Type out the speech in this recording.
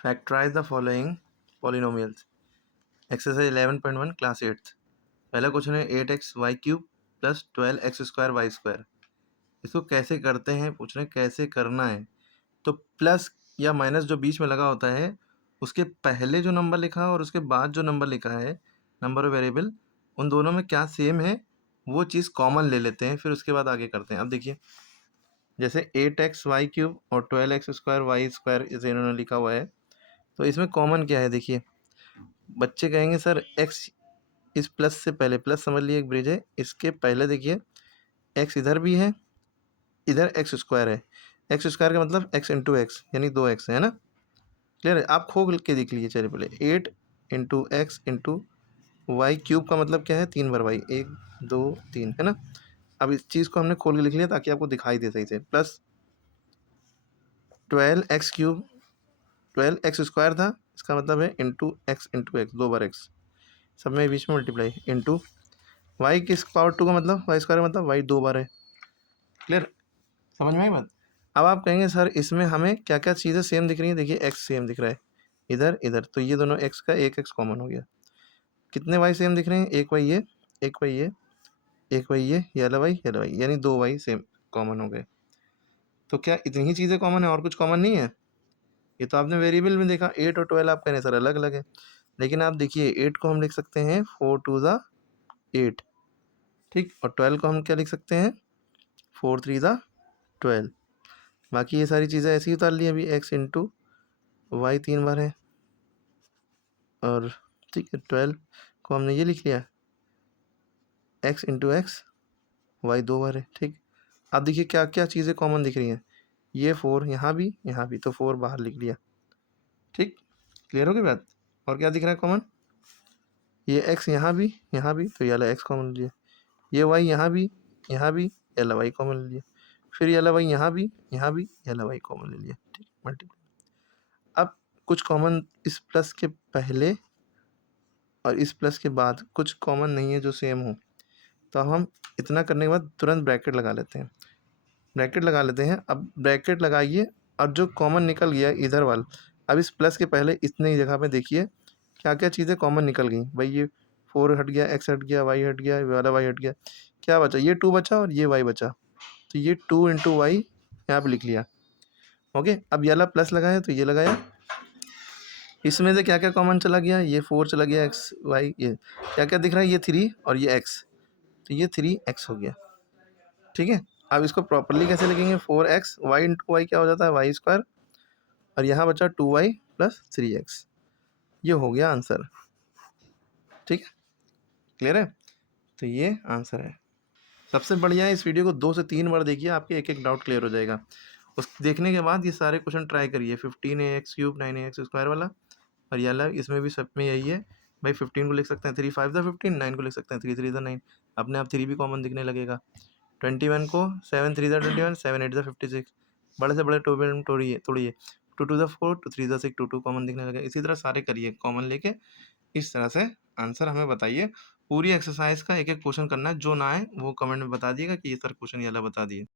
Factorise the following polynomials. Exercise 11.1 class 8th। पहला question है 8x(y³ + 12x² y²। इसको कैसे करते हैं पूछ रहे हैं, कैसे करना है। तो प्लस या माइनस जो बीच में लगा होता है उसके पहले जो नंबर लिखा है और उसके बाद जो नंबर लिखा है, नंबर ऑफ वेरिएबल, उन दोनों में क्या सेम है वो चीज़ कॉमन ले लेते हैं, फिर उसके बाद आगे करते हैं। अब देखिए, जैसे 8x(y³ और 12x² y² इसे इन्होंने लिखा हुआ है, तो इसमें कॉमन क्या है। देखिए, बच्चे कहेंगे सर x इस प्लस से पहले, प्लस समझ लिए एक ब्रिज है, इसके पहले देखिए x इधर भी है, इधर x² है। x² का मतलब x इंटू एक्स यानी 2x है ना। क्लियर है। आप खोल के देख लीजिए। चलिए पहले 8 इंटू एक्स इंटू y³ का मतलब क्या है, 3 बार y, 1 2 3 है ना। अब इस चीज़ को हमने खोल के लिख लिया ताकि आपको दिखाई दे सही से। प्लस 12x³ 12x² था, इसका मतलब है इंटू एक्स 2 बार x, सब में बीच में मल्टीप्लाई, इंटू y किस पावर 2 का मतलब y² का मतलब y 2 बार है। क्लियर, समझ में आई बात। अब आप कहेंगे सर इसमें हमें क्या क्या चीज़ें सेम दिख रही हैं। देखिए x सेम दिख रहा है इधर इधर, तो ये दोनों x का एक x कॉमन हो गया। कितने y सेम दिख रहे हैं, एक y ये, एक y ये, एक y ये वाला y ये वाला y, यानी 2 y सेम कॉमन हो गए। तो क्या इतनी ही चीज़ें कॉमन है और कुछ कॉमन नहीं है। ये तो आपने वेरिएबल में देखा, 8 और 12 आप कह रहे हैं सर अलग अलग है, लेकिन आप देखिए 8 को हम लिख सकते हैं 4 2 ज़ा 8, ठीक, और 12 को हम क्या लिख सकते हैं 4 3 ज़ा 12। बाकी ये सारी चीज़ें ऐसी ही उतार ली अभी, x इंटू वाई 3 बार है, और ठीक है 12 को हमने ये लिख लिया x इंटू एक्स वाई 2 बार है। ठीक, अब देखिए क्या क्या चीज़ें कॉमन दिख रही हैं। ये 4 यहाँ भी, तो 4 बाहर लिख लिया। ठीक, क्लियर हो गई बात। और क्या दिख रहा है कॉमन, ये x यहाँ भी, तो ये वाला x कॉमन लीजिए। ये y यहाँ भी, ये वाला y कॉमन ले लिया। फिर ये वाला y यहाँ भी, ये वाला y कॉमन ले लिया। ठीक, मल्टीप्लाई। अब कुछ कॉमन इस प्लस के पहले और इस प्लस के बाद कुछ कॉमन नहीं है जो सेम हो, तो अब हम इतना करने के बाद तुरंत ब्रैकेट लगा लेते हैं। अब ब्रैकेट लगाइए और जो कॉमन निकल गया इधर वाला, अब इस प्लस के पहले इतने ही जगह पे देखिए क्या क्या चीज़ें कॉमन निकल गई। भाई ये 4 हट गया, x हट गया, y हट गया, ये वाला y हट गया, क्या बचा, ये 2 बचा और ये y बचा, तो ये 2 इंटू वाई यहाँ पे लिख लिया। ओके, अब ये वाला प्लस लगाया तो ये लगाया, इसमें से क्या क्या कॉमन चला गया, ये 4 चला गया, x y, ये क्या क्या दिख रहा है, ये 3 और ये x, तो ये 3x हो गया। ठीक है, अब इसको प्रॉपरली कैसे लिखेंगे, 4x y इंटू वाई क्या हो जाता है y², और यहाँ बचा 2y प्लस 3x, ये हो गया आंसर। ठीक है, क्लियर है। तो ये आंसर है। सबसे बढ़िया है इस वीडियो को 2 से 3 बार देखिए, आपके एक एक डाउट क्लियर हो जाएगा। उस देखने के बाद ये सारे क्वेश्चन ट्राई करिए, 15ax³ 9ax² वाला, और ये वाला, इसमें भी सब में यही है। भाई 15 को लिख सकते हैं 3 5 15, 9 को लिख सकते हैं 3 3 9, अपने आप 3 भी कॉमन दिखने लगेगा। 21 को 7 3 21, 7 8 56, बड़े से बड़े तोड़िए 2 2 4, 2 3 6, 2 2 कॉमन दिखने लगेगा। इसी तरह सारे करिए कॉमन लेके, इस तरह से आंसर हमें बताइए। पूरी एक्सरसाइज का एक एक क्वेश्चन करना है, जो ना आए वो कमेंट में बता दिएगा कि ये सर क्वेश्चन ये वाला बता दिए।